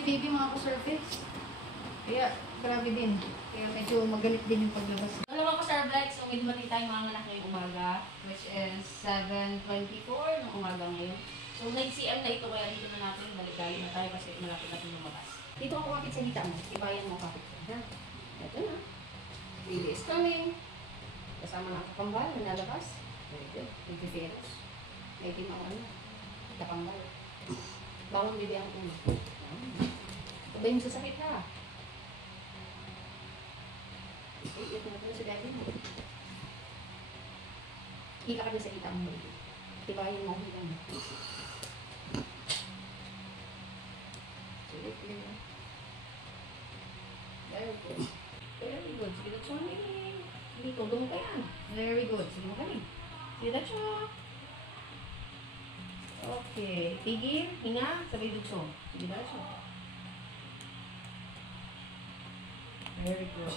ni baby mga ka-surface. Kaya, grabe din. Kaya medyo magalit din yung paglabas. Alam ako, Sir Black, so may dumating tayong mga anak ngayong umaga, which is 7:24 ng umaga ngayon. So, nag-CM na ito, kaya dito na natin, balik-balik na tayo kasi malapit natin lumabas. Dito ako kapit sa hita mo, ibayan mo kapit sa hita. Ito na. Baby is coming. Kasama na ang kakambal, nalabas. Very good. Nagpiferos. May timang ano. Kakambal. Bawang bibi ang ulo. Ito ba yung sasakit ha? Ito na sa daddy mo. Hila ka na sa hita mo. Tibayin mo ang hila mo. Sulit nila. Very good. Very good. Sige na siya. Hindi, tulong ka yan. Very good. Sige mo kami. Sige na siya. Okay. Tigil. Hinga. Sabay dutso. Sige na siya. Very good.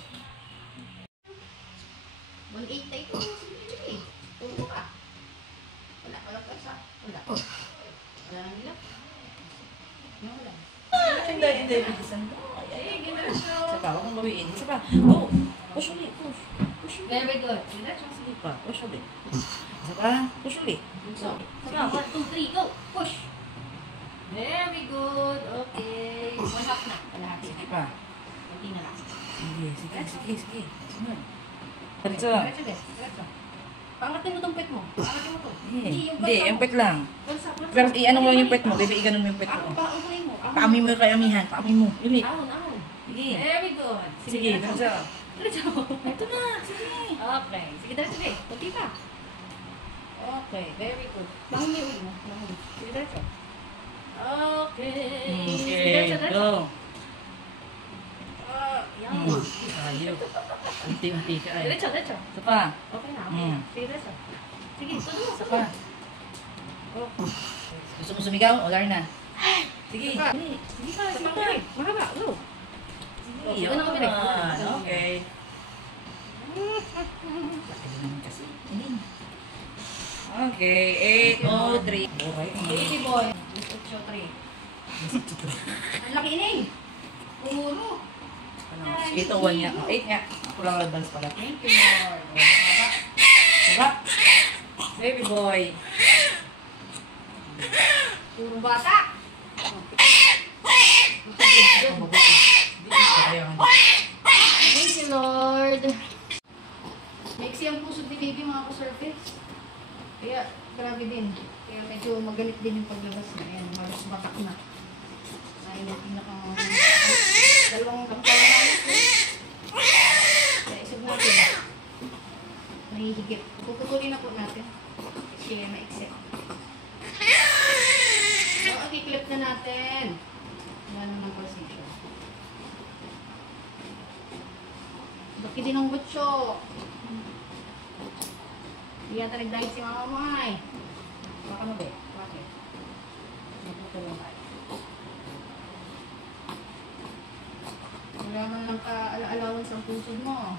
1.8 na ito. Sige. Tulong ka. Wala. Walang kasa. Wala. Wala nang hilap. Wala. Hindi. Ay, gina siya. Saka, huwag mong bawiin. Saka, go. Push ulit. Push ulit. Very good. Gina siya. Sige pa. Push ulit. Saka, push ulit. So, saka, 1, 2, 3, go! Push! Very good! Okay. One half na. Kalahati. Sige pa. Kunti na lang. Sige. Sunod. Diretso. Diretso. Pangatin mo tong pet mo. Pangatin mo to. Hindi, yung pet lang. Bansa. Pero i-ano mo lang yung pet mo. Bebe, i-ganon mo yung pet mo. Paunahin mo. Paami mo kay amihan. Paami mo. Ulit. Ahon. Sige. Very good. Sige, diretso. Diretso. Ito na. Sige. Okay. Sige, diretso. Kunti pa. Okay. Very good. Bangon mo yung ulo mo. Sige, diretso. Okay. Okay. Go. Yan. Ayaw. Unti-unti ka ay. Diretso. Ito pa. Okay na. Sige, diretso. Sige, tuloy mo. Ito pa. Gusto mo sumigaw? O lari na. Sige. Sige pa. Mahaba. Go. Sige. Okay. Okay. 803. Baby boy. 883. Ang laki na eh. Puro. Ito 1 niya. 8 niya. Ako lang advance pala. Thank you, Lord. Diba? Baby boy. Puro bata. Thank you, Lord. Maiksi ang puso ni baby mga ka-surface. Kaya, grabe din. Kaya medyo magalit din yung paglabas na. Ayan, malos batak na. Ay, pinakang dalawang kampala na ito. Kaya isip natin. Nahihigit. Puputulin na po natin. Kasi maiksi. So, i-clip na natin. Wala naman position. Baki din ang butso. Hindi yata nag-dive si mama mo ay. Baka mo ba? Bakit? Naputo lang tayo. Wala man lang ka-alawans ang pusod mo.